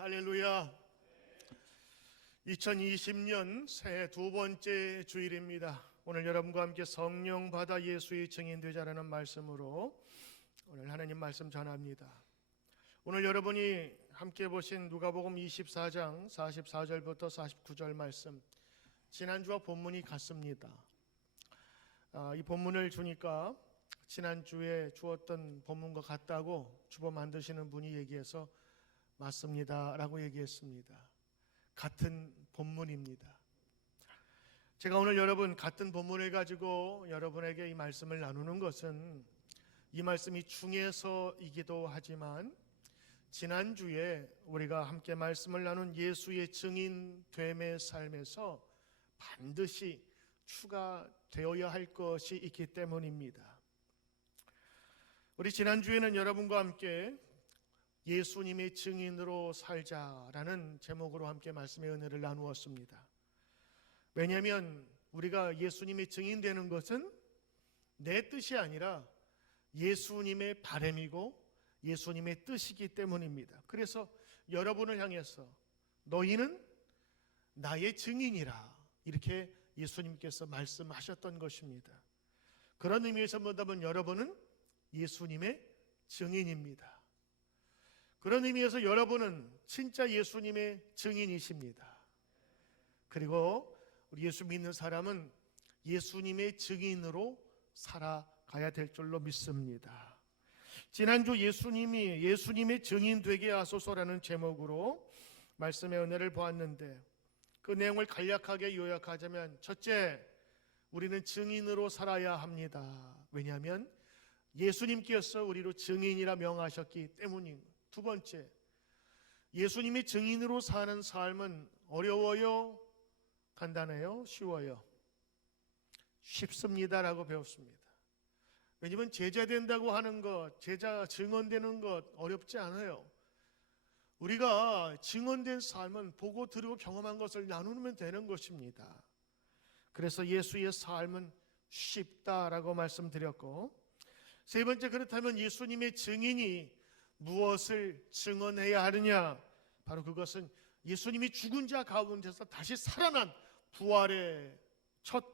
할렐루야. 2020년 새해 두 번째 주일입니다. 오늘 여러분과 함께 성령 받아 예수의 증인 되자라는 말씀으로 오늘 하나님 말씀 전합니다. 오늘 여러분이 함께 보신 누가복음 24장 44절부터 49절 말씀, 지난주와 본문이 같습니다. 이 본문을 주니까 지난주에 주었던 본문과 같다고 주보 만드시는 분이 얘기해서 맞습니다 라고 얘기했습니다. 같은 본문입니다. 제가 오늘 여러분 같은 본문을 가지고 여러분에게 이 말씀을 나누는 것은 이 말씀이 중에서이기도 하지만 지난주에 우리가 함께 말씀을 나눈 예수의 증인됨의 삶에서 반드시 추가되어야 할 것이 있기 때문입니다. 우리 지난주에는 여러분과 함께 예수님의 증인으로 살자라는 제목으로 함께 말씀의 은혜를 나누었습니다. 왜냐하면 우리가 예수님의 증인되는 것은 내 뜻이 아니라 예수님의 바람이고 예수님의 뜻이기 때문입니다. 그래서 여러분을 향해서 너희는 나의 증인이라 이렇게 예수님께서 말씀하셨던 것입니다. 그런 의미에서 보다면 여러분은 예수님의 증인입니다. 그런 의미에서 여러분은 진짜 예수님의 증인이십니다. 그리고 우리 예수 믿는 사람은 예수님의 증인으로 살아가야 될 줄로 믿습니다. 지난주 예수님의 증인 되게 하소서라는 제목으로 말씀의 은혜를 보았는데 그 내용을 간략하게 요약하자면, 첫째, 우리는 증인으로 살아야 합니다. 왜냐하면 예수님께서 우리로 증인이라 명하셨기 때문입니다. 두 번째, 예수님의 증인으로 사는 삶은 어려워요? 간단해요? 쉬워요? 쉽습니다라고 배웠습니다. 왜냐하면 제자 된다고 하는 것, 제자 증언되는 것 어렵지 않아요. 우리가 증언된 삶은 보고 들으고 경험한 것을 나누면 되는 것입니다. 그래서 예수의 삶은 쉽다라고 말씀드렸고, 세 번째, 그렇다면 예수님의 증인이 무엇을 증언해야 하느냐? 바로 그것은 예수님이 죽은 자 가운데서 다시 살아난 부활의 첫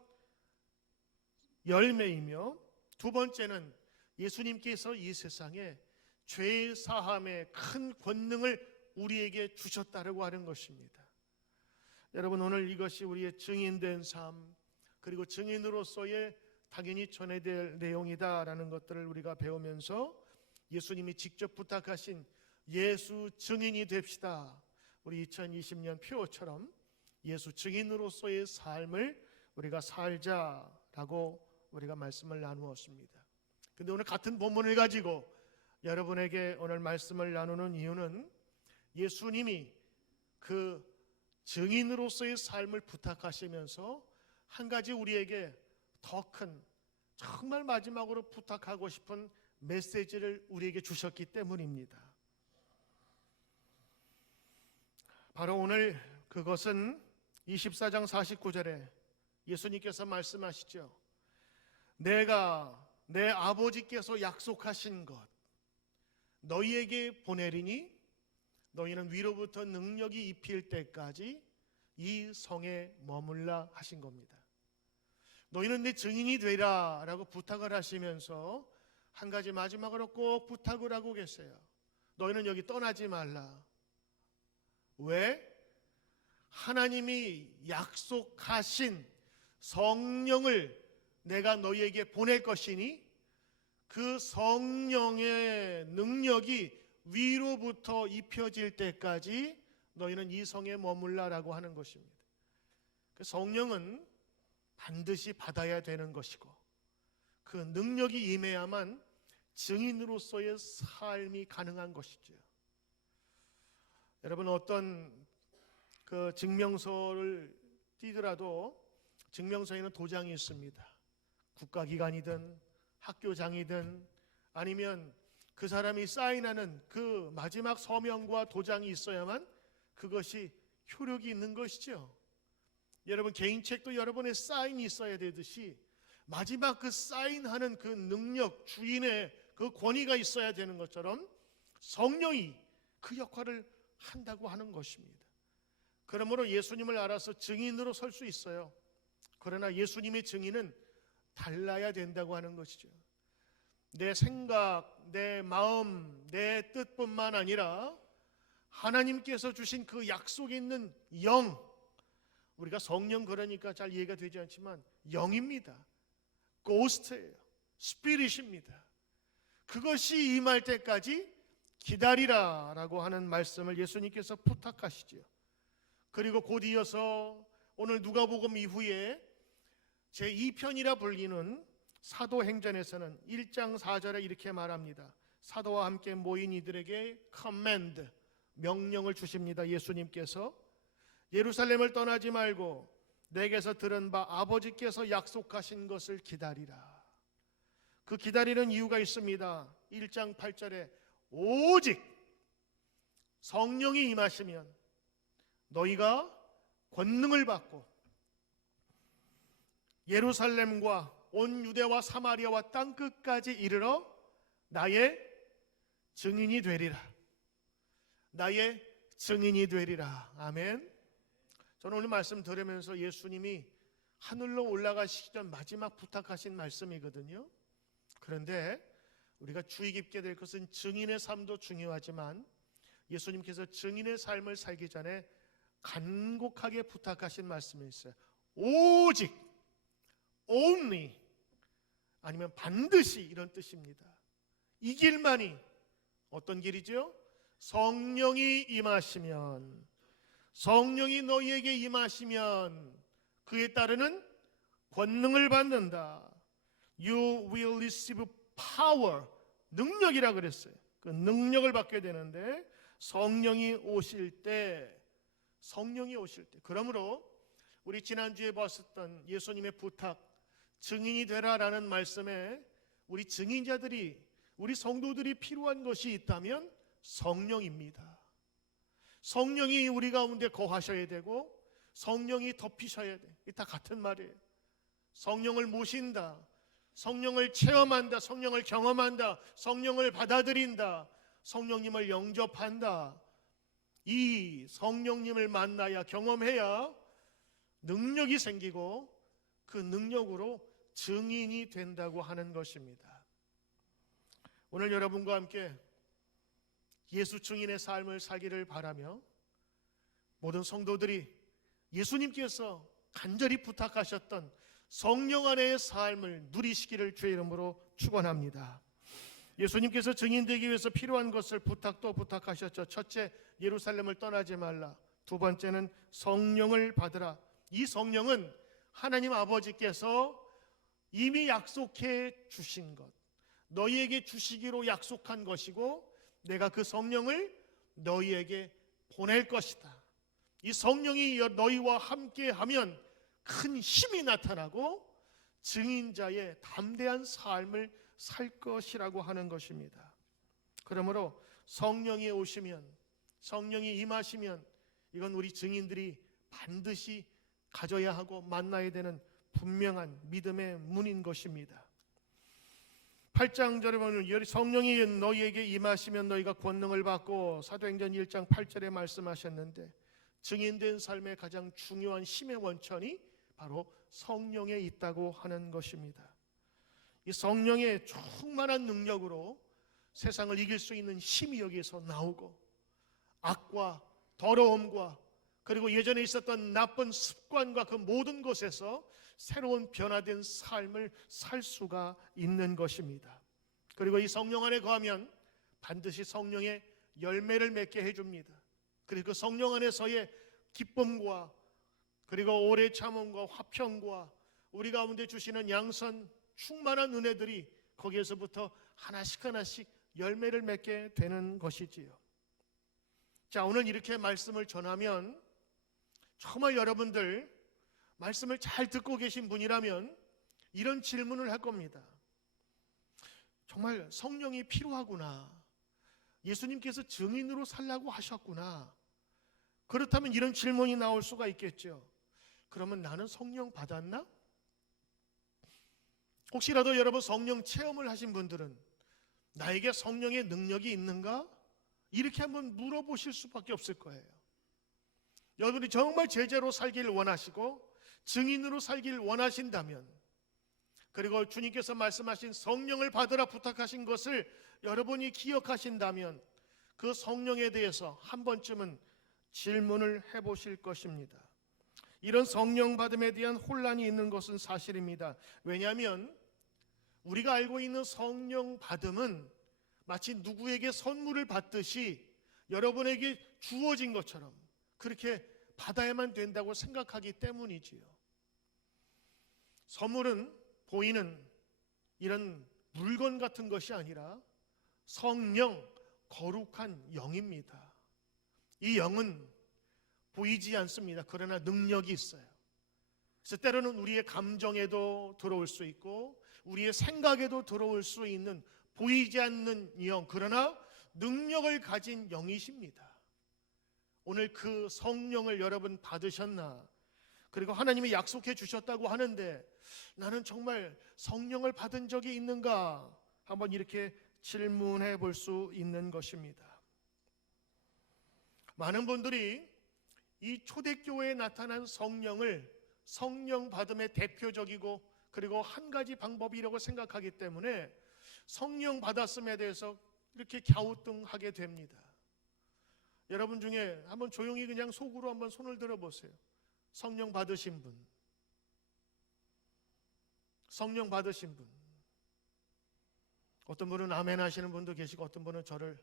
열매이며, 두 번째는 예수님께서 이 세상에 죄 사함의 큰 권능을 우리에게 주셨다고 하는 것입니다. 여러분, 오늘 이것이 우리의 증인된 삶, 그리고 증인으로서의 당연히 전해야 될 내용이다라는 것들을 우리가 배우면서 예수님이 직접 부탁하신 예수 증인이 됩시다. 우리 2020년 표어처럼 예수 증인으로서의 삶을 우리가 살자라고 우리가 말씀을 나누었습니다. 근데 오늘 같은 본문을 가지고 여러분에게 오늘 말씀을 나누는 이유는 예수님이 그 증인으로서의 삶을 부탁하시면서 한 가지 우리에게 더 큰, 정말 마지막으로 부탁하고 싶은 메시지를 우리에게 주셨기 때문입니다. 바로 오늘 그것은 24장 49절에 예수님께서 말씀하시죠. 내가 내 아버지께서 약속하신 것 너희에게 보내리니 너희는 위로부터 능력이 입힐 때까지 이 성에 머물라 하신 겁니다. 너희는 내 증인이 되라 라고 부탁을 하시면서 한 가지 마지막으로 꼭 부탁을 하고 계세요. 너희는 여기 떠나지 말라. 왜? 하나님이 약속하신 성령을 내가 너희에게 보낼 것이니 그 성령의 능력이 위로부터 입혀질 때까지 너희는 이 성에 머물라라고 하는 것입니다. 그 성령은 반드시 받아야 되는 것이고 그 능력이 임해야만 증인으로서의 삶이 가능한 것이죠. 여러분, 어떤 그 증명서를 띄더라도 증명서에는 도장이 있습니다. 국가기관이든 학교장이든 아니면 그 사람이 사인하는 그 마지막 서명과 도장이 있어야만 그것이 효력이 있는 것이죠. 여러분, 개인책도 여러분의 사인이 있어야 되듯이 마지막 그 사인하는 그 능력, 주인의 그 권위가 있어야 되는 것처럼 성령이 그 역할을 한다고 하는 것입니다. 그러므로 예수님을 알아서 증인으로 설 수 있어요. 그러나 예수님의 증인은 달라야 된다고 하는 것이죠. 내 생각, 내 마음, 내 뜻뿐만 아니라 하나님께서 주신 그 약속에 있는 영, 우리가 성령 그러니까 잘 이해가 되지 않지만 영입니다. 고스트예요. 스피릿입니다. 그것이 임할 때까지 기다리라라고 하는 말씀을 예수님께서 부탁하시지요. 그리고 곧 이어서 오늘 누가복음 이후에 제2편이라 불리는 사도행전에서는 1장 4절에 이렇게 말합니다. 사도와 함께 모인 이들에게 command, 명령을 주십니다. 예수님께서 예루살렘을 떠나지 말고 내게서 들은 바 아버지께서 약속하신 것을 기다리라. 그 기다리는 이유가 있습니다. 1장 8절에 오직 성령이 임하시면 너희가 권능을 받고 예루살렘과 온 유대와 사마리아와 땅끝까지 이르러 나의 증인이 되리라. 나의 증인이 되리라. 아멘. 저는 오늘 말씀 들으면서 예수님이 하늘로 올라가시기 전 마지막 부탁하신 말씀이거든요. 그런데 우리가 주의 깊게 될 것은 증인의 삶도 중요하지만 예수님께서 증인의 삶을 살기 전에 간곡하게 부탁하신 말씀이 있어요. 오직, only, 아니면 반드시 이런 뜻입니다. 이 길만이 어떤 길이죠? 성령이 임하시면, 성령이 너희에게 임하시면 그에 따르는 권능을 받는다. You will receive power, 능력이라 그랬어요. 그 능력을 받게 되는데 성령이 오실 때, 그러므로 우리 지난주에 봤었던 예수님의 부탁, 증인이 되라라는 말씀에 우리 증인자들이, 우리 성도들이 필요한 것이 있다면 성령입니다. 성령이 우리 가운데 거하셔야 되고 성령이 덮이셔야 돼. 이 다 같은 말이에요. 성령을 모신다, 성령을 체험한다, 성령을 경험한다, 성령을 받아들인다, 성령님을 영접한다. 이 성령님을 만나야, 경험해야 능력이 생기고 그 능력으로 증인이 된다고 하는 것입니다. 오늘 여러분과 함께 예수 증인의 삶을 살기를 바라며 모든 성도들이 예수님께서 간절히 부탁하셨던 성령 안의 삶을 누리시기를 주의 이름으로 축원합니다. 예수님께서 증인되기 위해서 필요한 것을 부탁도 부탁하셨죠. 첫째, 예루살렘을 떠나지 말라. 두 번째는 성령을 받으라. 이 성령은 하나님 아버지께서 이미 약속해 주신 것, 너희에게 주시기로 약속한 것이고 내가 그 성령을 너희에게 보낼 것이다. 이 성령이 너희와 함께하면 큰 힘이 나타나고 증인자의 담대한 삶을 살 것이라고 하는 것입니다. 그러므로 성령이 오시면, 성령이 임하시면 이건 우리 증인들이 반드시 가져야 하고 만나야 되는 분명한 믿음의 문인 것입니다. 8장 절에 보면 성령이 너희에게 임하시면 너희가 권능을 받고, 사도행전 1장 8절에 말씀하셨는데 증인된 삶의 가장 중요한 힘의 원천이 바로 성령에 있다고 하는 것입니다. 이 성령의 충만한 능력으로 세상을 이길 수 있는 힘이 여기에서 나오고, 악과 더러움과 그리고 예전에 있었던 나쁜 습관과 그 모든 것에서 새로운 변화된 삶을 살 수가 있는 것입니다. 그리고 이 성령 안에 거하면 반드시 성령의 열매를 맺게 해줍니다. 그리고 그 성령 안에서의 기쁨과 그리고 오래 참음과 화평과 우리 가운데 주시는 양선, 충만한 은혜들이 거기에서부터 하나씩 하나씩 열매를 맺게 되는 것이지요. 자, 오늘 이렇게 말씀을 전하면 정말 여러분들 말씀을 잘 듣고 계신 분이라면 이런 질문을 할 겁니다. 정말 성령이 필요하구나. 예수님께서 증인으로 살라고 하셨구나. 그렇다면 이런 질문이 나올 수가 있겠죠. 그러면 나는 성령 받았나? 혹시라도 여러분 성령 체험을 하신 분들은 나에게 성령의 능력이 있는가? 이렇게 한번 물어보실 수밖에 없을 거예요. 여러분이 정말 제자로 살기를 원하시고 증인으로 살기를 원하신다면, 그리고 주님께서 말씀하신 성령을 받으라 부탁하신 것을 여러분이 기억하신다면 그 성령에 대해서 한 번쯤은 질문을 해보실 것입니다. 이런 성령 받음에 대한 혼란이 있는 것은 사실입니다. 왜냐하면 우리가 알고 있는 성령 받음은 마치 누구에게 선물을 받듯이 여러분에게 주어진 것처럼 그렇게 받아야만 된다고 생각하기 때문이지요. 선물은 보이는 이런 물건 같은 것이 아니라 성령, 거룩한 영입니다. 이 영은 보이지 않습니다. 그러나 능력이 있어요. 그래서 때로는 우리의 감정에도 들어올 수 있고 우리의 생각에도 들어올 수 있는 보이지 않는 영, 그러나 능력을 가진 영이십니다. 오늘 그 성령을 여러분 받으셨나? 그리고 하나님이 약속해 주셨다고 하는데 나는 정말 성령을 받은 적이 있는가? 한번 이렇게 질문해 볼 수 있는 것입니다. 많은 분들이 이 초대교회에 나타난 성령을 성령 받음의 대표적이고 그리고 한 가지 방법이라고 생각하기 때문에 성령 받았음에 대해서 이렇게 갸우뚱하게 됩니다. 여러분 중에 한번 조용히 그냥 속으로 한번 손을 들어보세요. 성령 받으신 분, 성령 받으신 분. 어떤 분은 아멘 하시는 분도 계시고 어떤 분은 저를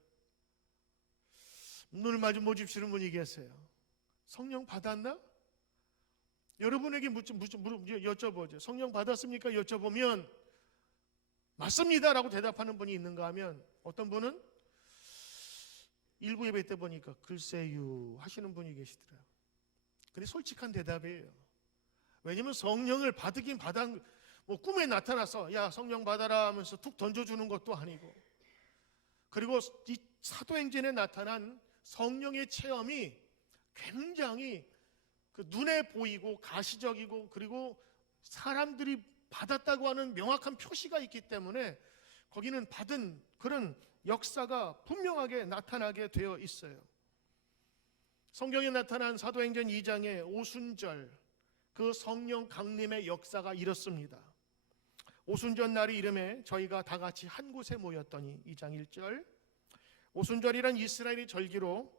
눈을 마주 못 줍시는 분이 계세요. 성령 받았나? 여러분에게 여쭤보죠. 성령 받았습니까? 여쭤보면 맞습니다 라고 대답하는 분이 있는가 하면 어떤 분은 일부 예배 때 보니까 글쎄요 하시는 분이 계시더라고요. 근데 솔직한 대답이에요. 왜냐면 성령을 받긴 뭐 꿈에 나타나서 야 성령 받아라 하면서 툭 던져주는 것도 아니고, 그리고 이 사도행전에 나타난 성령의 체험이 굉장히 그 눈에 보이고 가시적이고 그리고 사람들이 받았다고 하는 명확한 표시가 있기 때문에 거기는 받은 그런 역사가 분명하게 나타나게 되어 있어요. 성경에 나타난 사도행전 2장의 오순절, 그 성령 강림의 역사가 이렇습니다. 오순절 날이 이름에 저희가 다 같이 한 곳에 모였더니 2장 1절, 오순절이란 이스라엘의 절기로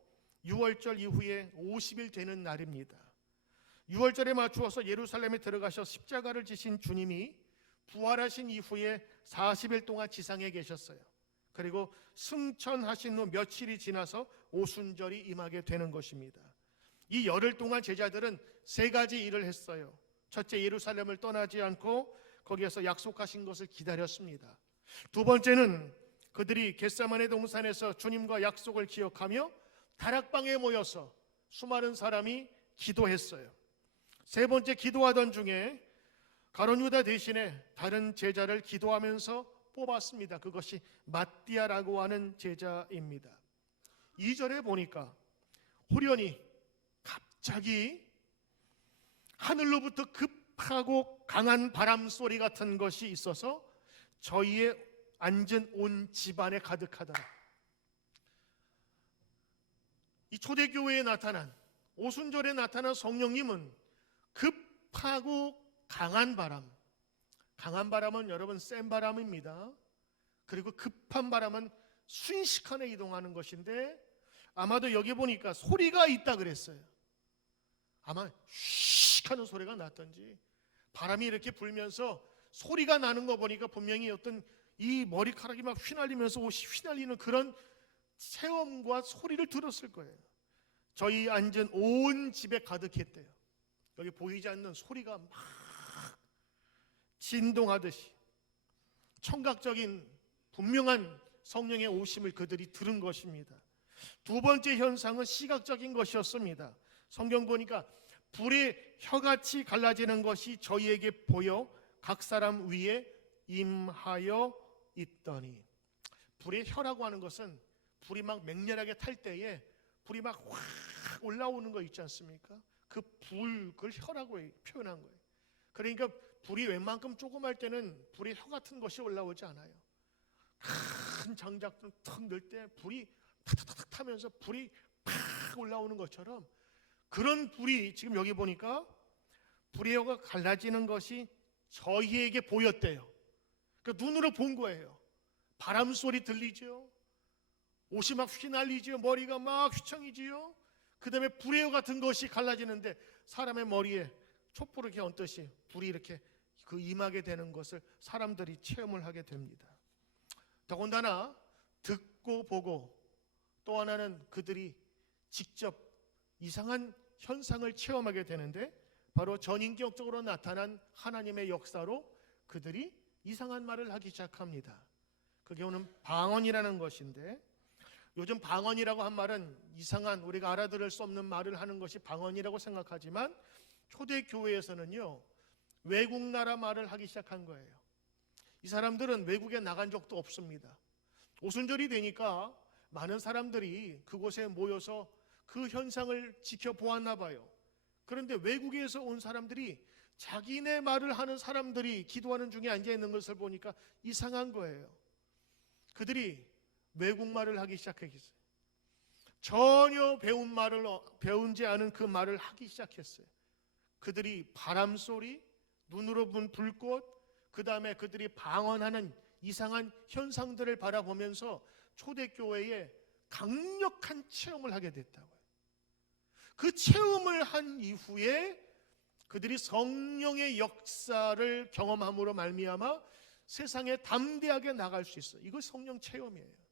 6월절 이후에 50일 되는 날입니다. 6월절에 맞추어서 예루살렘에 들어가셔 십자가를 지신 주님이 부활하신 이후에 40일 동안 지상에 계셨어요. 그리고 승천하신 후 며칠이 지나서 오순절이 임하게 되는 것입니다. 이 열흘 동안 제자들은 세 가지 일을 했어요. 첫째, 예루살렘을 떠나지 않고 거기에서 약속하신 것을 기다렸습니다. 두 번째는 그들이 겟세마네 동산에서 주님과 약속을 기억하며 다락방에 모여서 수많은 사람이 기도했어요. 세 번째, 기도하던 중에 가룟 유다 대신에 다른 제자를 기도하면서 뽑았습니다. 그것이 마띠아라고 하는 제자입니다. 2절에 보니까 호련히 갑자기 하늘로부터 급하고 강한 바람 소리 같은 것이 있어서 저희의 앉은 온 집안에 가득하더라. 이 초대교회에 나타난, 오순절에 나타난 성령님은 급하고 강한 바람, 강한 바람은 여러분 센 바람입니다. 그리고 급한 바람은 순식간에 이동하는 것인데 아마도 여기 보니까 소리가 있다 그랬어요. 아마 슉 하는 소리가 났던지 바람이 이렇게 불면서 소리가 나는 거 보니까 분명히 어떤 이 머리카락이 막 휘날리면서 옷이 휘날리는 그런 체험과 소리를 들었을 거예요. 저희 앉은 온 집에 가득했대요. 여기 보이지 않는 소리가 막 진동하듯이 청각적인 분명한 성령의 오심을 그들이 들은 것입니다. 두 번째 현상은 시각적인 것이었습니다. 성경 보니까 불의 혀같이 갈라지는 것이 저희에게 보여 각 사람 위에 임하여 있더니, 불의 혀라고 하는 것은 불이 막 맹렬하게 탈 때에 불이 막 확 올라오는 거 있지 않습니까? 그걸 혀라고 표현한 거예요. 그러니까 불이 웬만큼 조그말 때는 불의 혀 같은 것이 올라오지 않아요. 큰 장작을 턱 넣을 때 불이 탁탁탁 타면서 불이 팍 올라오는 것처럼 그런 불이 지금 여기 보니까 불의 혀가 갈라지는 것이 저희에게 보였대요. 그러니까 눈으로 본 거예요. 바람 소리 들리죠. 옷이 막 휘날리죠. 머리가 막 휘청이지요. 그 다음에 불의 혀 같은 것이 갈라지는데 사람의 머리에 촛불을 이렇게 얹듯이 불이 이렇게 그 임하게 되는 것을 사람들이 체험을 하게 됩니다. 더군다나 듣고 보고 또 하나는 그들이 직접 이상한 현상을 체험하게 되는데 바로 전인격적으로 나타난 하나님의 역사로 그들이 이상한 말을 하기 시작합니다. 그게 오늘 방언이라는 것인데, 요즘 방언이라고 한 말은 이상한 우리가 알아들을 수 없는 말을 하는 것이 방언이라고 생각하지만 초대교회에서는요 외국 나라 말을 하기 시작한 거예요. 이 사람들은 외국에 나간 적도 없습니다. 오순절이 되니까 많은 사람들이 그곳에 모여서 그 현상을 지켜보았나 봐요. 그런데 외국에서 온 사람들이 자기네 말을 하는 사람들이 기도하는 중에 앉아있는 것을 보니까 이상한 거예요. 그들이 외국말을 하기 시작했어요. 전혀 배운지 않은 그 말을 하기 시작했어요. 그들이 바람소리, 눈으로 본 불꽃, 그 다음에 그들이 방언하는 이상한 현상들을 바라보면서 초대교회에 강력한 체험을 하게 됐다고요. 그 체험을 한 이후에 그들이 성령의 역사를 경험함으로 말미암아 세상에 담대하게 나갈 수 있어요. 이거 성령 체험이에요.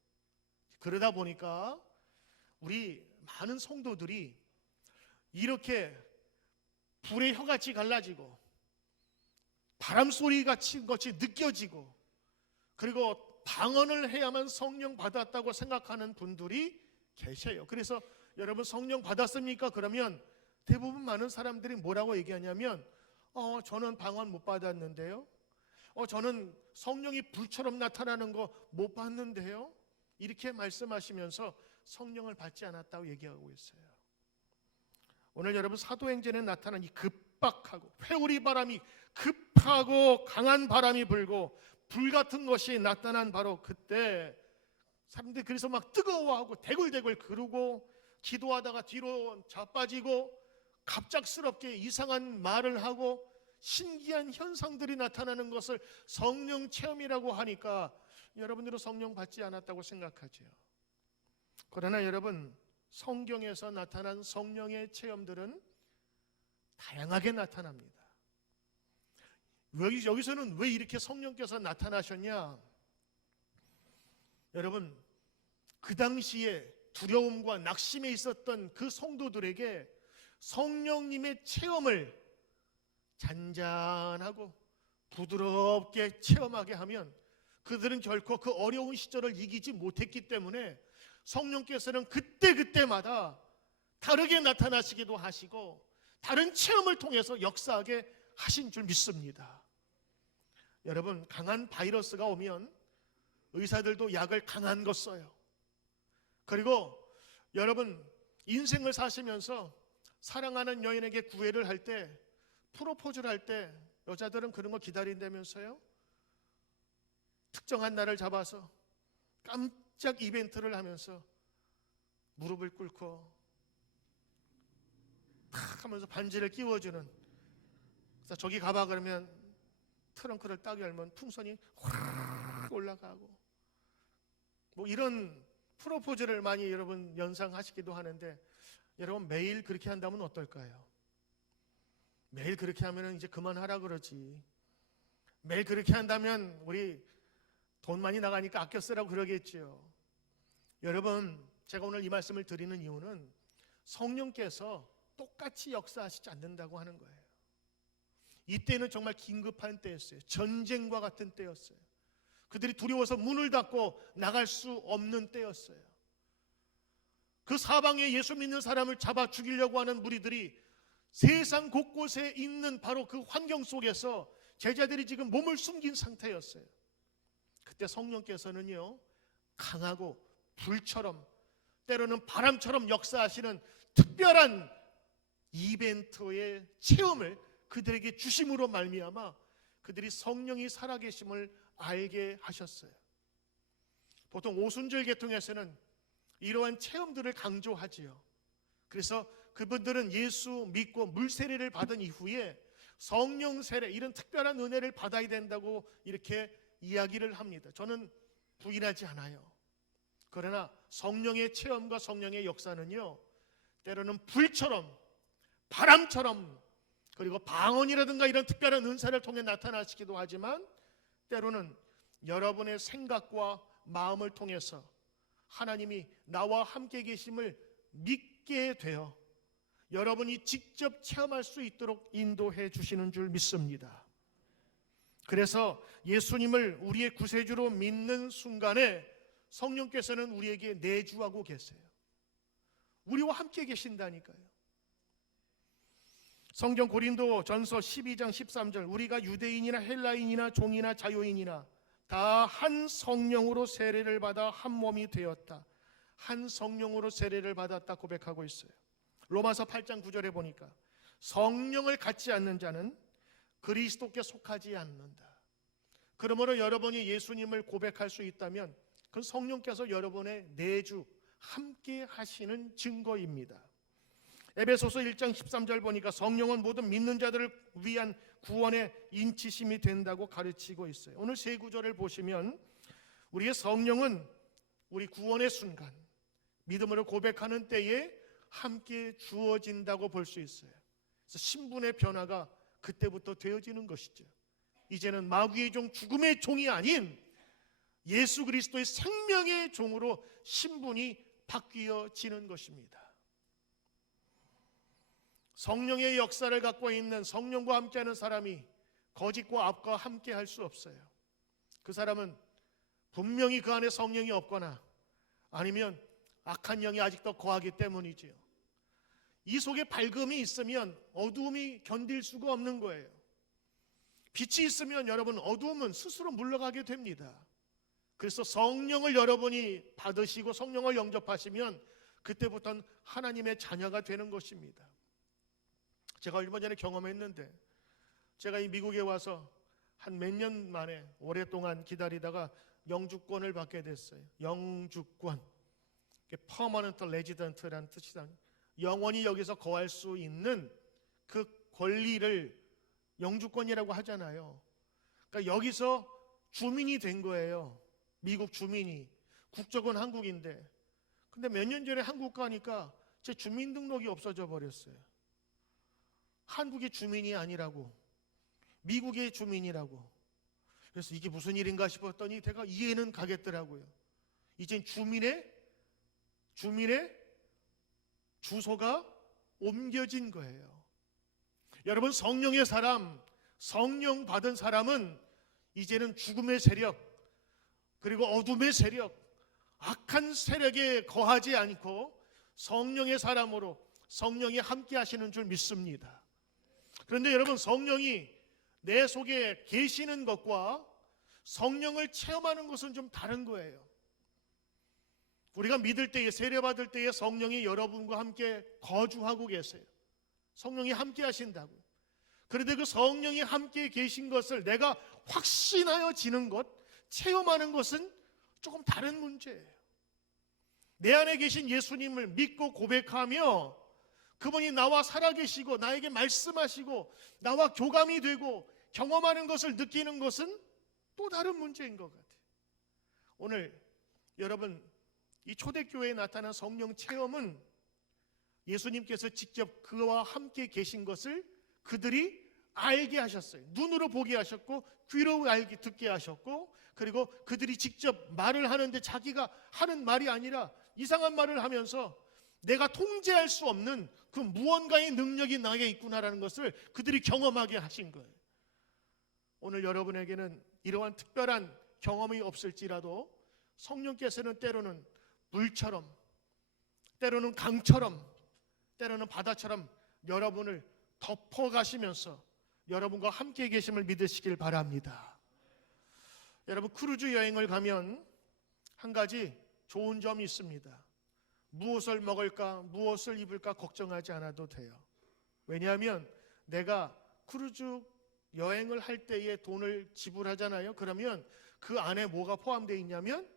그러다 보니까 우리 많은 성도들이 이렇게 불의 혀같이 갈라지고 바람소리 같이 것이 느껴지고 그리고 방언을 해야만 성령 받았다고 생각하는 분들이 계셔요. 그래서 여러분 성령 받았습니까? 그러면 대부분 많은 사람들이 뭐라고 얘기하냐면 저는 방언 못 받았는데요. 저는 성령이 불처럼 나타나는 거 못 봤는데요. 이렇게 말씀하시면서 성령을 받지 않았다고 얘기하고 있어요. 오늘 여러분 사도행전에 나타난 이 급박하고 회오리 바람이 급하고 강한 바람이 불고 불 같은 것이 나타난 바로 그때 사람들이 그래서 막 뜨거워하고 대굴대굴 그러고 기도하다가 뒤로 자빠지고 갑작스럽게 이상한 말을 하고 신기한 현상들이 나타나는 것을 성령 체험이라고 하니까 여러분들은 성령 받지 않았다고 생각하죠. 그러나 여러분 성경에서 나타난 성령의 체험들은 다양하게 나타납니다. 여기서는 왜 이렇게 성령께서 나타나셨냐? 여러분 그 당시에 두려움과 낙심에 있었던 그 성도들에게 성령님의 체험을 잔잔하고 부드럽게 체험하게 하면 그들은 결코 그 어려운 시절을 이기지 못했기 때문에 성령께서는 그때그때마다 다르게 나타나시기도 하시고 다른 체험을 통해서 역사하게 하신 줄 믿습니다. 여러분 강한 바이러스가 오면 의사들도 약을 강한 거 써요. 그리고 여러분 인생을 사시면서 사랑하는 여인에게 구애를 할 때 프로포즈를 할 때 여자들은 그런 거 기다린다면서요. 특정한 날을 잡아서 깜짝 이벤트를 하면서 무릎을 꿇고 탁 하면서 반지를 끼워주는. 그래서 저기 가봐 그러면 트렁크를 딱 열면 풍선이 확 올라가고 뭐 이런 프로포즈를 많이 여러분 연상하시기도 하는데 여러분 매일 그렇게 한다면 어떨까요? 매일 그렇게 하면 이제 그만하라 그러지. 매일 그렇게 한다면 우리 돈 많이 나가니까 아껴 쓰라고 그러겠죠. 여러분 제가 오늘 이 말씀을 드리는 이유는 성령께서 똑같이 역사하시지 않는다고 하는 거예요. 이때는 정말 긴급한 때였어요. 전쟁과 같은 때였어요. 그들이 두려워서 문을 닫고 나갈 수 없는 때였어요. 그 사방에 예수 믿는 사람을 잡아 죽이려고 하는 무리들이 세상 곳곳에 있는 바로 그 환경 속에서 제자들이 지금 몸을 숨긴 상태였어요. 그때 성령께서는요 강하고 불처럼 때로는 바람처럼 역사하시는 특별한 이벤트의 체험을 그들에게 주심으로 말미암아 그들이 성령이 살아계심을 알게 하셨어요. 보통 오순절 계통에서는 이러한 체험들을 강조하지요. 그래서 그분들은 예수 믿고 물세례를 받은 이후에 성령 세례, 이런 특별한 은혜를 받아야 된다고 이렇게 이야기를 합니다. 저는 부인하지 않아요. 그러나 성령의 체험과 성령의 역사는요, 때로는 불처럼, 바람처럼, 그리고 방언이라든가 이런 특별한 은사를 통해 나타나시기도 하지만, 때로는 여러분의 생각과 마음을 통해서 하나님이 나와 함께 계심을 믿게 되어 여러분이 직접 체험할 수 있도록 인도해 주시는 줄 믿습니다. 그래서 예수님을 우리의 구세주로 믿는 순간에 성령께서는 우리에게 내주하고 계세요. 우리와 함께 계신다니까요. 성경 고린도 전서 12장 13절, 우리가 유대인이나 헬라인이나 종이나 자유인이나 다 한 성령으로 세례를 받아 한 몸이 되었다. 한 성령으로 세례를 받았다 고백하고 있어요. 로마서 8장 9절에 보니까 성령을 갖지 않는 자는 그리스도께 속하지 않는다. 그러므로 여러분이 예수님을 고백할 수 있다면 그건 성령께서 여러분의 내주 함께 하시는 증거입니다. 에베소서 1장 13절 보니까 성령은 모든 믿는 자들을 위한 구원의 인치심이 된다고 가르치고 있어요. 오늘 세 구절을 보시면 우리의 성령은 우리 구원의 순간 믿음으로 고백하는 때에 함께 주어진다고 볼 수 있어요. 그래서 신분의 변화가 그때부터 되어지는 것이죠. 이제는 마귀의 종, 죽음의 종이 아닌 예수 그리스도의 생명의 종으로 신분이 바뀌어지는 것입니다. 성령의 역사를 갖고 있는, 성령과 함께하는 사람이 거짓과 악과 함께 할 수 없어요. 그 사람은 분명히 그 안에 성령이 없거나 아니면 악한 영이 아직도 거하기 때문이지요. 이 속에 밝음이 있으면 어두움이 견딜 수가 없는 거예요. 빛이 있으면 여러분 어두움은 스스로 물러가게 됩니다. 그래서 성령을 여러분이 받으시고 성령을 영접하시면 그때부터는 하나님의 자녀가 되는 것입니다. 제가 얼마 전에 경험했는데, 제가 이 미국에 와서 한 몇 년 만에 오랫동안 기다리다가 영주권을 받게 됐어요. 영주권, permanent resident라는 뜻이다. 영원히 여기서 거할 수 있는 그 권리를 영주권이라고 하잖아요. 그러니까 여기서 주민이 된 거예요. 미국 주민이. 국적은 한국인데, 근데 몇 년 전에 한국 가니까 제 주민등록이 없어져 버렸어요. 한국의 주민이 아니라고, 미국의 주민이라고. 그래서 이게 무슨 일인가 싶었더니 제가 이해는 가겠더라고요. 이젠 주민의 주소가 옮겨진 거예요. 여러분, 성령의 사람, 성령 받은 사람은 이제는 죽음의 세력, 그리고 어둠의 세력, 악한 세력에 거하지 않고 성령의 사람으로 성령이 함께 하시는 줄 믿습니다. 그런데 여러분, 성령이 내 속에 계시는 것과 성령을 체험하는 것은 좀 다른 거예요. 우리가 믿을 때에, 세례받을 때에 성령이 여러분과 함께 거주하고 계세요. 성령이 함께 하신다고. 그런데 그 성령이 함께 계신 것을 내가 확신하여 지는 것, 체험하는 것은 조금 다른 문제예요. 내 안에 계신 예수님을 믿고 고백하며 그분이 나와 살아계시고 나에게 말씀하시고 나와 교감이 되고 경험하는 것을 느끼는 것은 또 다른 문제인 것 같아요. 오늘 여러분, 이 초대교회에 나타난 성령 체험은 예수님께서 직접 그와 함께 계신 것을 그들이 알게 하셨어요. 눈으로 보게 하셨고 귀로 듣게 하셨고, 그리고 그들이 직접 말을 하는데 자기가 하는 말이 아니라 이상한 말을 하면서 내가 통제할 수 없는 그 무언가의 능력이 나에게 있구나라는 것을 그들이 경험하게 하신 거예요. 오늘 여러분에게는 이러한 특별한 경험이 없을지라도 성령께서는 때로는 물처럼, 때로는 강처럼, 때로는 바다처럼 여러분을 덮어가시면서 여러분과 함께 계심을 믿으시길 바랍니다. 여러분, 크루즈 여행을 가면 한 가지 좋은 점이 있습니다. 무엇을 먹을까, 무엇을 입을까 걱정하지 않아도 돼요. 왜냐하면 내가 크루즈 여행을 할 때에 돈을 지불하잖아요. 그러면 그 안에 뭐가 포함되어 있냐면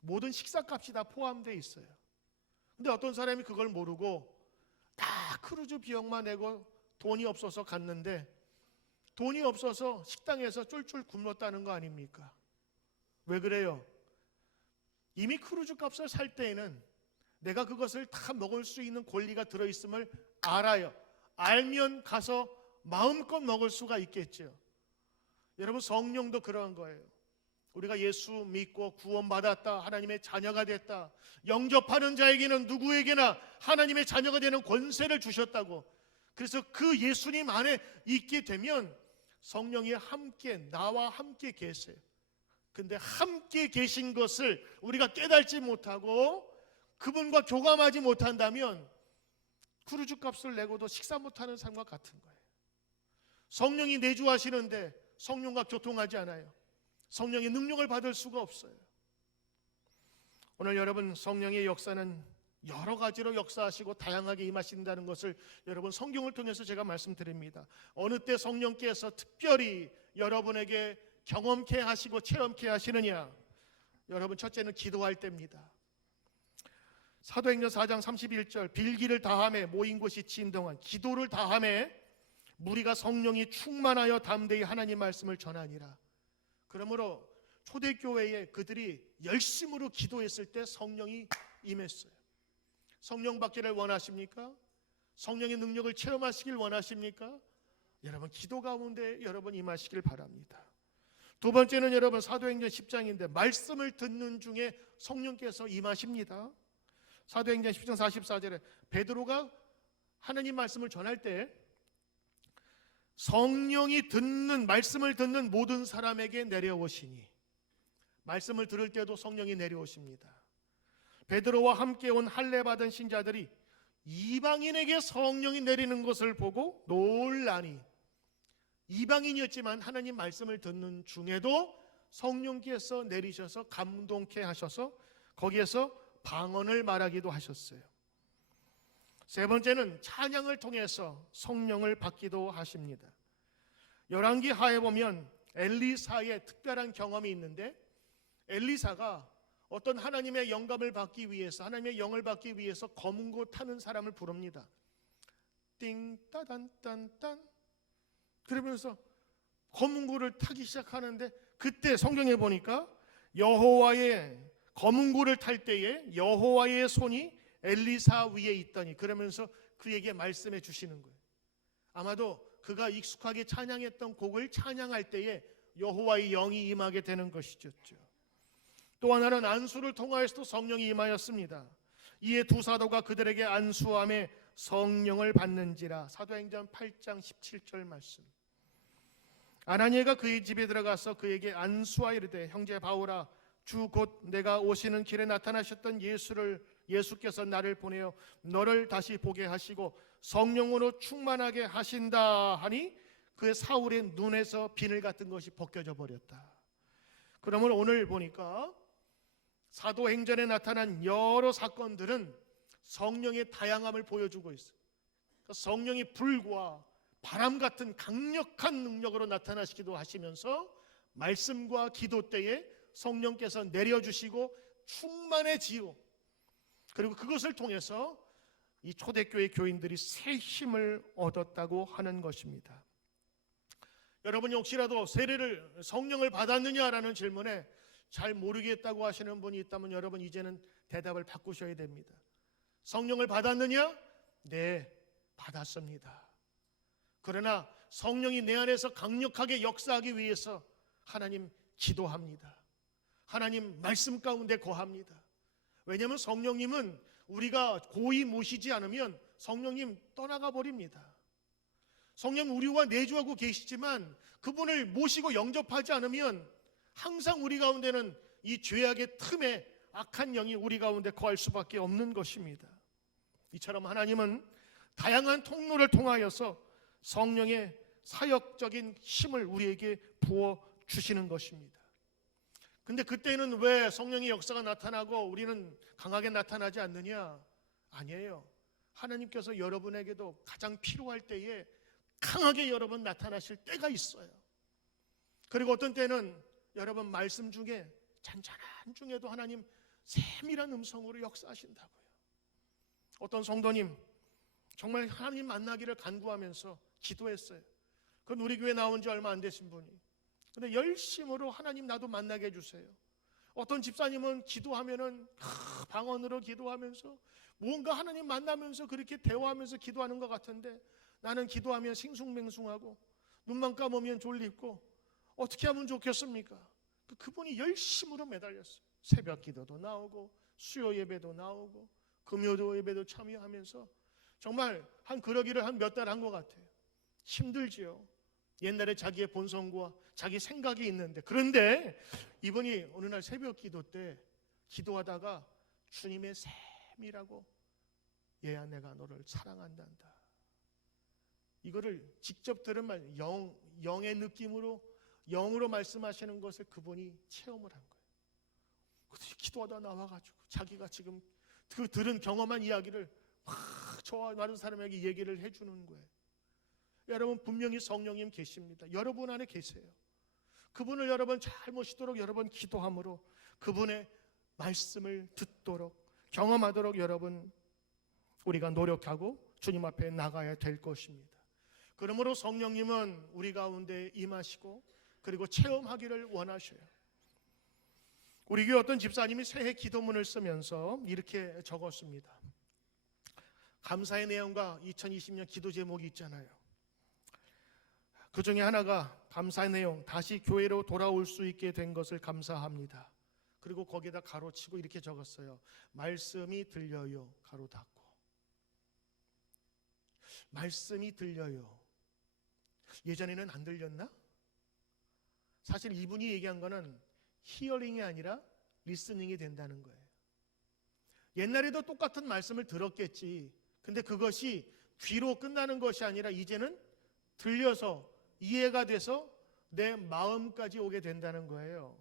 모든 식사값이 다 포함되어 있어요. 근데 어떤 사람이 그걸 모르고 다 크루즈 비용만 내고 돈이 없어서 갔는데 돈이 없어서 식당에서 쫄쫄 굶었다는 거 아닙니까? 왜 그래요? 이미 크루즈 값을 살 때에는 내가 그것을 다 먹을 수 있는 권리가 들어있음을 알아요. 알면 가서 마음껏 먹을 수가 있겠죠. 여러분, 성령도 그러한 거예요. 우리가 예수 믿고 구원받았다, 하나님의 자녀가 됐다, 영접하는 자에게는 누구에게나 하나님의 자녀가 되는 권세를 주셨다고. 그래서 그 예수님 안에 있게 되면 성령이 함께, 나와 함께 계세요. 근데 함께 계신 것을 우리가 깨닫지 못하고 그분과 교감하지 못한다면 크루즈 값을 내고도 식사 못하는 삶과 같은 거예요. 성령이 내주하시는데 성령과 교통하지 않아요. 성령의 능력을 받을 수가 없어요. 오늘 여러분, 성령의 역사는 여러 가지로 역사하시고 다양하게 임하신다는 것을 여러분 성경을 통해서 제가 말씀드립니다. 어느 때 성령께서 특별히 여러분에게 경험케 하시고 체험케 하시느냐? 여러분, 첫째는 기도할 때입니다. 사도행전 4장 31절, 빌기를 다하매 모인 곳이 진동한, 기도를 다하매 무리가 성령이 충만하여 담대히 하나님 말씀을 전하니라. 그러므로 초대교회에 그들이 열심으로 기도했을 때 성령이 임했어요. 성령 받기를 원하십니까? 성령의 능력을 체험하시길 원하십니까? 여러분, 기도 가운데 여러분 임하시길 바랍니다. 두 번째는 여러분 사도행전 10장인데 말씀을 듣는 중에 성령께서 임하십니다. 사도행전 10장 44절에 베드로가 하나님 말씀을 전할 때 성령이 듣는, 말씀을 듣는 모든 사람에게 내려오시니, 말씀을 들을 때도 성령이 내려오십니다. 베드로와 함께 온 할례 받은 신자들이 이방인에게 성령이 내리는 것을 보고 놀라니, 이방인이었지만 하나님 말씀을 듣는 중에도 성령께서 내리셔서 감동케 하셔서 거기에서 방언을 말하기도 하셨어요. 세 번째는 찬양을 통해서 성령을 받기도 하십니다. 열왕기 하에 보면 엘리사의 특별한 경험이 있는데, 엘리사가 어떤 하나님의 영감을 받기 위해서, 하나님의 영을 받기 위해서 검은고 타는 사람을 부릅니다. 띵 따단딴딴. 그러면서 검은고를 타기 시작하는데, 그때 성경에 보니까 여호와의 검은고를 탈 때에 여호와의 손이 엘리사 위에 있더니, 그러면서 그에게 말씀해 주시는 거예요. 아마도 그가 익숙하게 찬양했던 곡을 찬양할 때에 여호와의 영이 임하게 되는 것이죠. 또 하나는 안수를 통하여서도 성령이 임하였습니다. 이에 두 사도가 그들에게 안수함에 성령을 받는지라. 사도행전 8장 17절 말씀. 아나니아가 그의 집에 들어가서 그에게 안수하여 이르되, 형제 바울아, 주 곧 내가 오시는 길에 나타나셨던 예수께서 나를 보내어 너를 다시 보게 하시고 성령으로 충만하게 하신다 하니, 그의 사울의 눈에서 비늘 같은 것이 벗겨져 버렸다. 그러면 오늘 보니까 사도행전에 나타난 여러 사건들은 성령의 다양함을 보여주고 있어요. 성령이 불과 바람 같은 강력한 능력으로 나타나시기도 하시면서 말씀과 기도 때에 성령께서 내려주시고 충만해지고, 그리고 그것을 통해서 이 초대교회 교인들이 새 힘을 얻었다고 하는 것입니다. 여러분이 혹시라도 세례를, 성령을 받았느냐라는 질문에 잘 모르겠다고 하시는 분이 있다면 여러분 이제는 대답을 바꾸셔야 됩니다. 성령을 받았느냐? 네, 받았습니다. 그러나 성령이 내 안에서 강력하게 역사하기 위해서 하나님 기도합니다. 하나님 말씀 가운데 거합니다. 왜냐하면 성령님은 우리가 고이 모시지 않으면 성령님 떠나가 버립니다. 성령 우리와 내주하고 계시지만 그분을 모시고 영접하지 않으면 항상 우리 가운데는 이 죄악의 틈에 악한 영이 우리 가운데 거할 수밖에 없는 것입니다. 이처럼 하나님은 다양한 통로를 통하여서 성령의 사역적인 힘을 우리에게 부어 주시는 것입니다. 근데 그때는 왜 성령의 역사가 나타나고 우리는 강하게 나타나지 않느냐? 아니에요. 하나님께서 여러분에게도 가장 필요할 때에 강하게 여러분 나타나실 때가 있어요. 그리고 어떤 때는 여러분 말씀 중에 잔잔한 중에도 하나님 세밀한 음성으로 역사하신다고요. 어떤 성도님 정말 하나님 만나기를 간구하면서 기도했어요. 그 우리 교회 나온 지 얼마 안 되신 분이. 근데 열심으로 하나님 나도 만나게 해주세요. 어떤 집사님은 기도하면은 방언으로 기도하면서 뭔가 하나님 만나면서 그렇게 대화하면서 기도하는 것 같은데, 나는 기도하면 싱숭맹숭하고 눈만 감으면 졸립고 어떻게 하면 좋겠습니까? 그분이 열심으로 매달렸어요. 새벽 기도도 나오고 수요 예배도 나오고 금요 예배도 참여하면서 정말 그러기를 한 몇 달 한 것 같아요. 힘들지요. 옛날에 자기의 본성과 자기 생각이 있는데, 그런데 이분이 어느 날 새벽 기도 때 기도하다가 주님의 셈이라고, 얘야 내가 너를 사랑한단다, 이거를 직접 들은 말, 영의 느낌으로 영으로 말씀하시는 것을 그분이 체험을 한 거예요. 기도하다 나와가지고 자기가 지금 그 들은 경험한 이야기를 막 저와 많은 사람에게 얘기를 해주는 거예요. 여러분, 분명히 성령님 계십니다. 여러분 안에 계세요. 그분을 여러분 잘 모시도록 여러분 기도함으로 그분의 말씀을 듣도록 경험하도록 여러분 우리가 노력하고 주님 앞에 나가야 될 것입니다. 그러므로 성령님은 우리 가운데 임하시고 그리고 체험하기를 원하셔요. 우리 교회 어떤 집사님이 새해 기도문을 쓰면서 이렇게 적었습니다. 감사의 내용과 2020년 기도 제목이 있잖아요. 그 중에 하나가 감사의 내용, 다시 교회로 돌아올 수 있게 된 것을 감사합니다. 그리고 거기에다 가로치고 이렇게 적었어요. 말씀이 들려요, 가로 닫고. 말씀이 들려요. 예전에는 안 들렸나? 사실 이분이 얘기한 거는 히어링이 아니라 리스닝이 된다는 거예요. 옛날에도 똑같은 말씀을 들었겠지. 근데 그것이 귀로 끝나는 것이 아니라 이제는 들려서 이해가 돼서 내 마음까지 오게 된다는 거예요.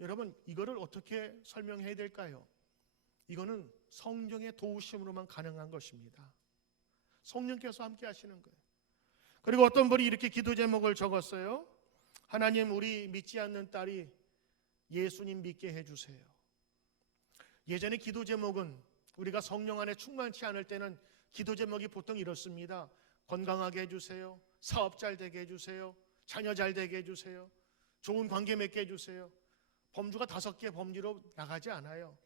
여러분, 이거를 어떻게 설명해야 될까요? 이거는 성령의 도우심으로만 가능한 것입니다. 성령께서 함께 하시는 거예요. 그리고 어떤 분이 이렇게 기도 제목을 적었어요. 하나님, 우리 믿지 않는 딸이 예수님 믿게 해주세요. 예전에 기도 제목은 우리가 성령 안에 충만치 않을 때는 기도 제목이 보통 이렇습니다. 건강하게 해주세요. 사업 잘 되게 해주세요. 자녀 잘 되게 해주세요. 좋은 관계 맺게 해주세요. 범주가 5개 범주로 나가지 않아요.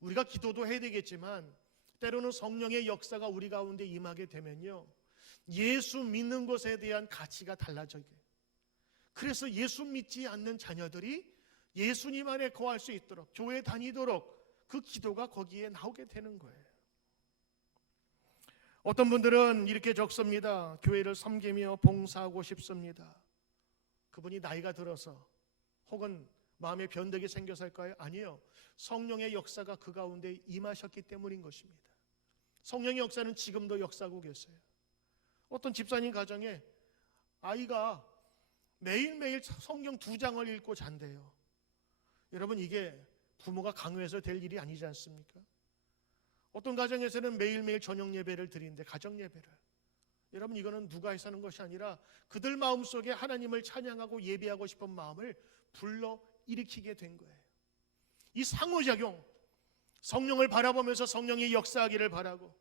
우리가 기도도 해야 되겠지만 때로는 성령의 역사가 우리 가운데 임하게 되면요, 예수 믿는 것에 대한 가치가 달라져요. 그래서 예수 믿지 않는 자녀들이 예수님 안에 거할 수 있도록 교회 다니도록 그 기도가 거기에 나오게 되는 거예요. 어떤 분들은 이렇게 적습니다. 교회를 섬기며 봉사하고 싶습니다. 그분이 나이가 들어서 혹은 마음에 변덕이 생겨서일까요? 아니요. 성령의 역사가 그 가운데 임하셨기 때문인 것입니다. 성령의 역사는 지금도 역사하고 계세요. 어떤 집사님 가정에 아이가 매일매일 성경 2장을 읽고 잔대요. 여러분, 이게 부모가 강요해서 될 일이 아니지 않습니까? 어떤 가정에서는 매일매일 저녁 예배를 드리는데, 가정 예배를, 여러분, 이거는 누가 해서 하는 것이 아니라 그들 마음속에 하나님을 찬양하고 예배하고 싶은 마음을 불러 일으키게 된 거예요. 이 상호작용, 성령을 바라보면서 성령이 역사하기를 바라고,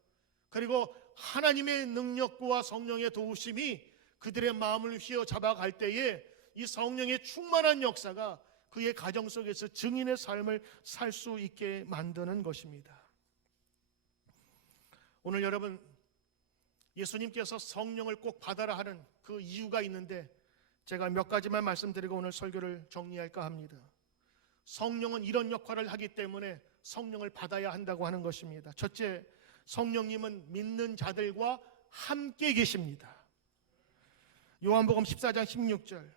그리고 하나님의 능력과 성령의 도우심이 그들의 마음을 휘어잡아갈 때에 이 성령의 충만한 역사가 그의 가정 속에서 증인의 삶을 살 수 있게 만드는 것입니다. 오늘 여러분, 예수님께서 성령을 꼭 받아라 하는 그 이유가 있는데 제가 몇 가지만 말씀드리고 오늘 설교를 정리할까 합니다. 성령은 이런 역할을 하기 때문에 성령을 받아야 한다고 하는 것입니다. 첫째, 성령님은 믿는 자들과 함께 계십니다. 요한복음 14장 16절,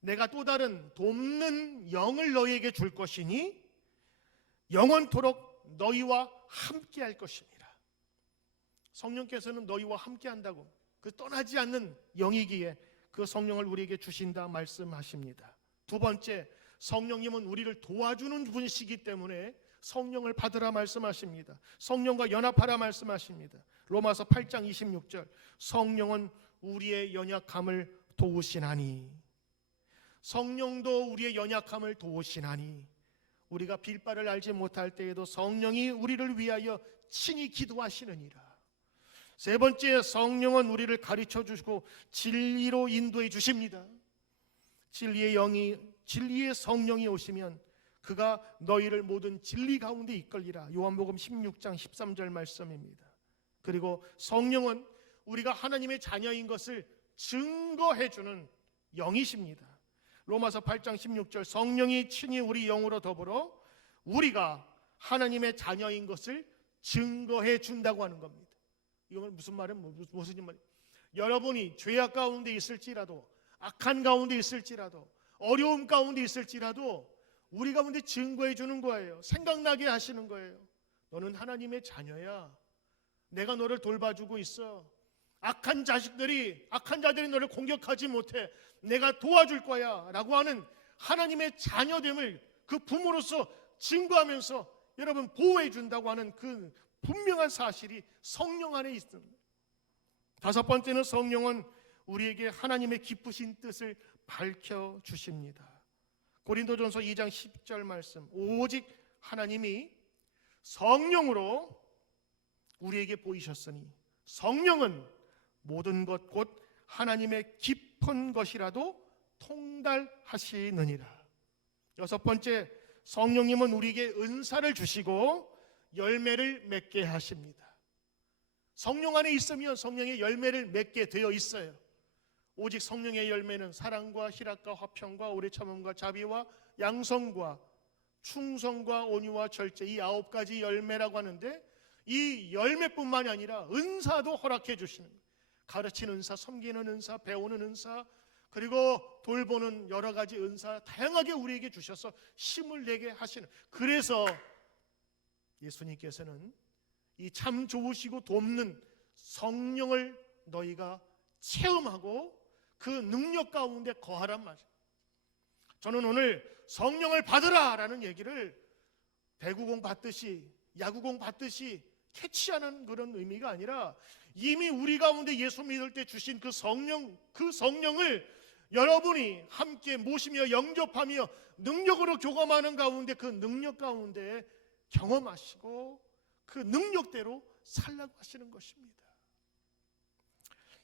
내가 또 다른 돕는 영을 너희에게 줄 것이니 영원토록 너희와 함께 할 것입니다. 성령께서는 너희와 함께 한다고, 그 떠나지 않는 영이기에 그 성령을 우리에게 주신다 말씀하십니다. 두 번째, 성령님은 우리를 도와주는 분이시기 때문에 성령을 받으라 말씀하십니다. 성령과 연합하라 말씀하십니다. 로마서 8장 26절, 성령은 우리의 연약함을 도우시나니, 성령도 우리의 연약함을 도우시나니, 우리가 빌 바를 알지 못할 때에도 성령이 우리를 위하여 친히 기도하시느니라. 세 번째, 성령은 우리를 가르쳐 주시고 진리로 인도해 주십니다. 진리의 성령이 오시면 그가 너희를 모든 진리 가운데 이끌리라. 요한복음 16장 13절 말씀입니다. 그리고 성령은 우리가 하나님의 자녀인 것을 증거해 주는 영이십니다. 로마서 8장 16절, 성령이 친히 우리 영으로 더불어 우리가 하나님의 자녀인 것을 증거해 준다고 하는 겁니다. 이건 무슨 말이에요? 무슨 말이에요? 여러분이 죄악 가운데 있을지라도, 악한 가운데 있을지라도, 어려움 가운데 있을지라도 우리 가운데 증거해 주는 거예요. 생각나게 하시는 거예요. 너는 하나님의 자녀야. 내가 너를 돌봐주고 있어. 악한 자들이 너를 공격하지 못해. 내가 도와줄 거야 라고 하는 하나님의 자녀됨을 그 부모로서 증거하면서 여러분 보호해 준다고 하는 그 분명한 사실이 성령 안에 있습니다. 다섯 번째는 성령은 우리에게 하나님의 기쁘신 뜻을 밝혀주십니다. 고린도전서 2장 10절 말씀, 오직 하나님이 성령으로 우리에게 보이셨으니 성령은 모든 것 곧 하나님의 깊은 것이라도 통달하시느니라. 여섯 번째, 성령님은 우리에게 은사를 주시고 열매를 맺게 하십니다. 성령 안에 있으면 성령의 열매를 맺게 되어 있어요. 오직 성령의 열매는 사랑과 희락과 화평과 오래 참음과 자비와 양성과 충성과 온유와 절제, 이 9가지 열매라고 하는데 이 열매뿐만이 아니라 은사도 허락해 주시는 거예요. 가르치는 은사, 섬기는 은사, 배우는 은사, 그리고 돌보는 여러 가지 은사 다양하게 우리에게 주셔서 힘을 내게 하시는. 그래서 예수님께서는 이 참 좋으시고 돕는 성령을 너희가 체험하고 그 능력 가운데 거하란 말이에요. 저는 오늘 성령을 받으라라는 얘기를 배구공 받듯이 야구공 받듯이 캐치하는 그런 의미가 아니라 이미 우리 가운데 예수 믿을 때 주신 그 성령을 여러분이 함께 모시며 영접하며 능력으로 교감하는 가운데 그 능력 가운데 경험하시고 그 능력대로 살라고 하시는 것입니다.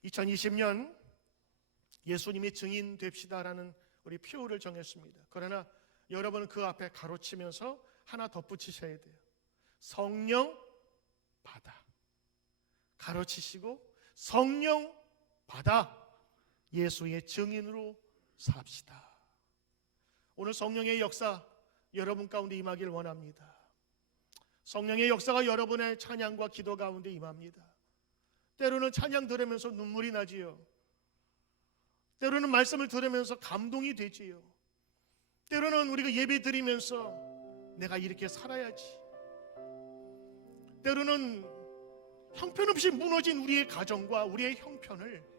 2020년 예수님의 증인 됩시다라는 우리 표어를 정했습니다. 그러나 여러분은 그 앞에 가로치면서 하나 덧붙이셔야 돼요. 성령 받아. 가로치시고 성령 받아 예수의 증인으로 삽시다. 오늘 성령의 역사 여러분 가운데 임하길 원합니다. 성령의 역사가 여러분의 찬양과 기도 가운데 임합니다. 때로는 찬양 들으면서 눈물이 나지요. 때로는 말씀을 들으면서 감동이 되지요. 때로는 우리가 예배 드리면서 내가 이렇게 살아야지. 때로는 형편없이 무너진 우리의 가정과 우리의 형편을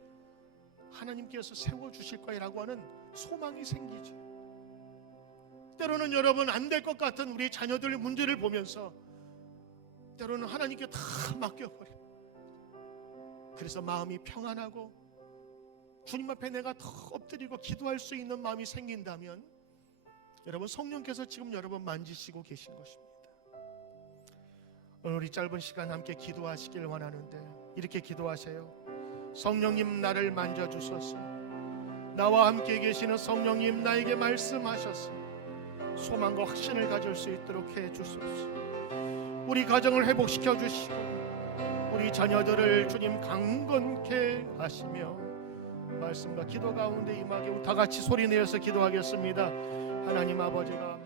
하나님께서 세워주실 거라고 하는 소망이 생기지. 때로는 여러분 안 될 것 같은 우리 자녀들의 문제를 보면서 때로는 하나님께 다 맡겨버려. 그래서 마음이 평안하고 주님 앞에 내가 더 엎드리고 기도할 수 있는 마음이 생긴다면 여러분 성령께서 지금 여러분 만지시고 계신 것입니다. 오늘 이 짧은 시간 함께 기도하시길 원하는데 이렇게 기도하세요. 성령님 나를 만져주소서. 나와 함께 계시는 성령님 나에게 말씀하셔서 소망과 확신을 가질 수 있도록 해주소서. 우리 가정을 회복시켜 주시고 우리 자녀들을 주님 강건케 하시며 말씀과 기도 가운데 임하게 다 같이 소리 내어서 기도하겠습니다. 하나님 아버지가